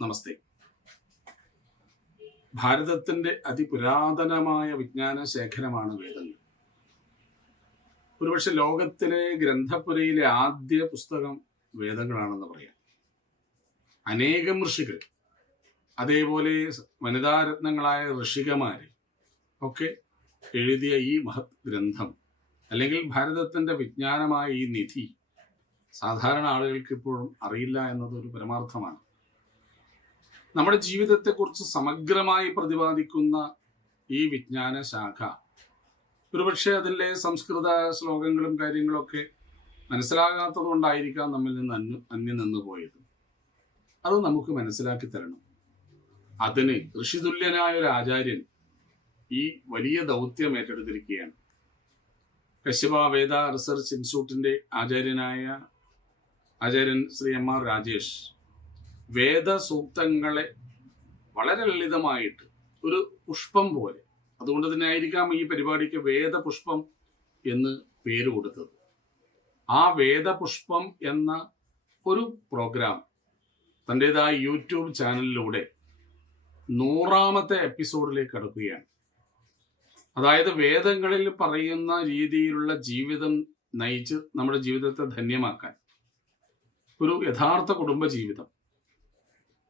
നമസ്തേ. ഭാരതത്തിന്റെ അതിപുരാതനമായ വിജ്ഞാന ശേഖരമാണ് വേദങ്ങൾ. ഒരുപക്ഷെ ലോകത്തിലെ ഗ്രന്ഥപുരയിലെ ആദ്യ പുസ്തകം വേദങ്ങളാണെന്ന് പറയാം. അനേകം ഋഷികൾ അതേപോലെ വനിതാരത്നങ്ങളായ ഋഷികമാര് ഒക്കെ എഴുതിയ ഈ മഹത് ഗ്രന്ഥം അല്ലെങ്കിൽ ഭാരതത്തിന്റെ വിജ്ഞാനമായ ഈ നിധി സാധാരണ ആളുകൾക്ക് ഇപ്പോഴും അറിയില്ല എന്നത് ഒരു പരമാർത്ഥമാണ്. നമ്മുടെ ജീവിതത്തെക്കുറിച്ച് സമഗ്രമായി പ്രതിപാദിക്കുന്ന ഈ വിജ്ഞാന ശാഖ ഒരുപക്ഷെ അതിലെ സംസ്കൃത ശ്ലോകങ്ങളും കാര്യങ്ങളൊക്കെ മനസ്സിലാകാത്തത് കൊണ്ടായിരിക്കാം നമ്മിൽ നിന്ന് അന്യ അന്യം നിന്ന് പോയത് അത് നമുക്ക് മനസ്സിലാക്കി തരണം. അതിന് ഋഷിതുല്യനായ ഒരു ആചാര്യൻ ഈ വലിയ ദൗത്യം ഏറ്റെടുത്തിരിക്കുകയാണ്. കശ്യപ വേദ റിസർച്ച് ഇൻസ്റ്റിറ്റ്യൂട്ടിന്റെ ആചാര്യനായ ആചാര്യൻ ശ്രീ എം ആർ രാജേഷ് വേദസൂക്തങ്ങളെ വളരെ ലളിതമായിട്ട് ഒരു പുഷ്പം പോലെ. അതുകൊണ്ട് തന്നെ ആയിരിക്കാം ഈ പരിപാടിക്ക് വേദപുഷ്പം എന്ന് പേര് കൊടുത്തത്. ആ വേദപുഷ്പം എന്ന ഒരു പ്രോഗ്രാം തന്റെതായ യൂട്യൂബ് ചാനലിലൂടെ നൂറാമത്തെ എപ്പിസോഡിലേക്ക് കടക്കുകയാണ് അതായത് വേദങ്ങളിൽ പറയുന്ന രീതിയിലുള്ള ജീവിതം നയിച്ച് നമ്മുടെ ജീവിതത്തെ ധന്യമാക്കാൻ. ഒരു യഥാർത്ഥ കുടുംബ ജീവിതം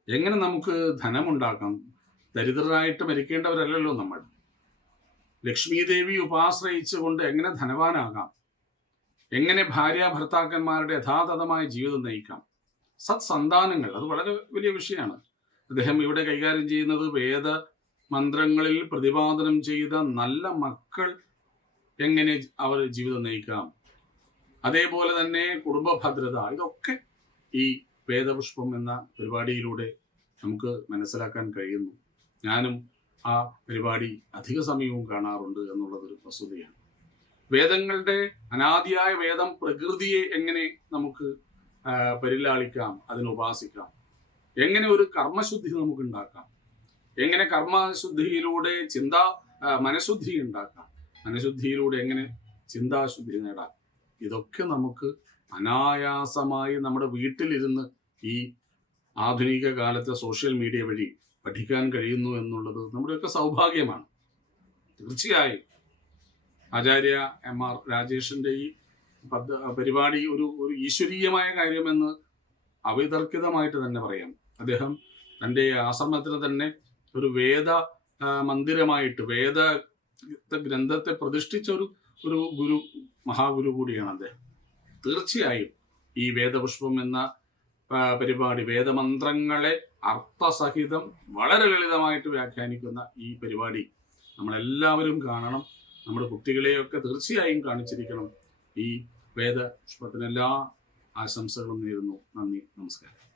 എങ്ങനെ നമുക്ക് ധനമുണ്ടാക്കാം? ദരിദ്രരായിട്ട് മരിക്കേണ്ടവരല്ലല്ലോ നമ്മൾ. ലക്ഷ്മി ദേവി ഉപാശ്രയിച്ചുകൊണ്ട് എങ്ങനെ ധനവാനാകാം? എങ്ങനെ ഭാര്യ ഭർത്താക്കന്മാരുടെ യഥാതഥമായ ജീവിതം നയിക്കാം? സത്സന്താനങ്ങൾ അത് വളരെ വലിയ വിഷയമാണ്. അദ്ദേഹം ഇവിടെ കൈകാര്യം ചെയ്യുന്നത് വേദ മന്ത്രങ്ങളിൽ പ്രതിപാദനം ചെയ്ത നല്ല മക്കൾ എങ്ങനെ അവർ ജീവിതം നയിക്കാം? അതേപോലെ തന്നെ കുടുംബഭദ്രത ഇതൊക്കെ ഈ വേദപുഷ്പം എന്ന പരിപാടിയിലൂടെ നമുക്ക് മനസ്സിലാക്കാൻ കഴിയുന്നു. ഞാനും ആ പരിപാടി അധിക സമയവും കാണാറുണ്ട് എന്നുള്ളതൊരു വസ്തുതയാണ്. വേദങ്ങളുടെ അനാദിയായ വേദം പ്രകൃതിയെ എങ്ങനെ നമുക്ക് പരിലാളിക്കാം അതിനെ ഉപാസിക്കാം? എങ്ങനെ ഒരു കർമ്മശുദ്ധി നമുക്ക് ഉണ്ടാക്കാം എങ്ങനെ കർമ്മശുദ്ധിയിലൂടെ ചിന്താ മനഃശുദ്ധി ഉണ്ടാക്കാം? മനഃശുദ്ധിയിലൂടെ എങ്ങനെ ചിന്താശുദ്ധി നേടാം? ഇതൊക്കെ നമുക്ക് അനായാസമായി നമ്മുടെ വീട്ടിലിരുന്ന് ഈ ആധുനിക കാലത്തെ സോഷ്യൽ മീഡിയ വഴി പഠിക്കാൻ കഴിയുന്നു എന്നുള്ളത് നമ്മുടെയൊക്കെ സൗഭാഗ്യമാണ്. തീർച്ചയായും. ആചാര്യ എം ആർ രാജേഷിന്റെ ഈ പദ്ധ പരിപാടി ഒരു ഒരു ഈശ്വരീയമായ കാര്യമെന്ന് അവിതർക്കിതമായിട്ട് തന്നെ പറയാം. അദ്ദേഹം തന്റെ ആശ്രമത്തിന് തന്നെ ഒരു വേദ മന്ദിരമായിട്ട് വേദ ഗ്രന്ഥത്തെ പ്രതിഷ്ഠിച്ച ഒരു ഒരു ഗുരു മഹാഗുരു കൂടിയാണ് അദ്ദേഹം. തീർച്ചയായും ഈ വേദപുഷ്പം എന്ന പരിപാടി. വേദമന്ത്രങ്ങളെ അർത്ഥസഹിതം വളരെ ലളിതമായിട്ട് വ്യാഖ്യാനിക്കുന്ന ഈ പരിപാടി നമ്മളെല്ലാവരും കാണണം. നമ്മുടെ കുട്ടികളെയൊക്കെ തീർച്ചയായും കാണിച്ചിരിക്കണം. ഈ വേദ എല്ലാ ആശംസകളും നേരുന്നു. നന്ദി. നമസ്കാരം.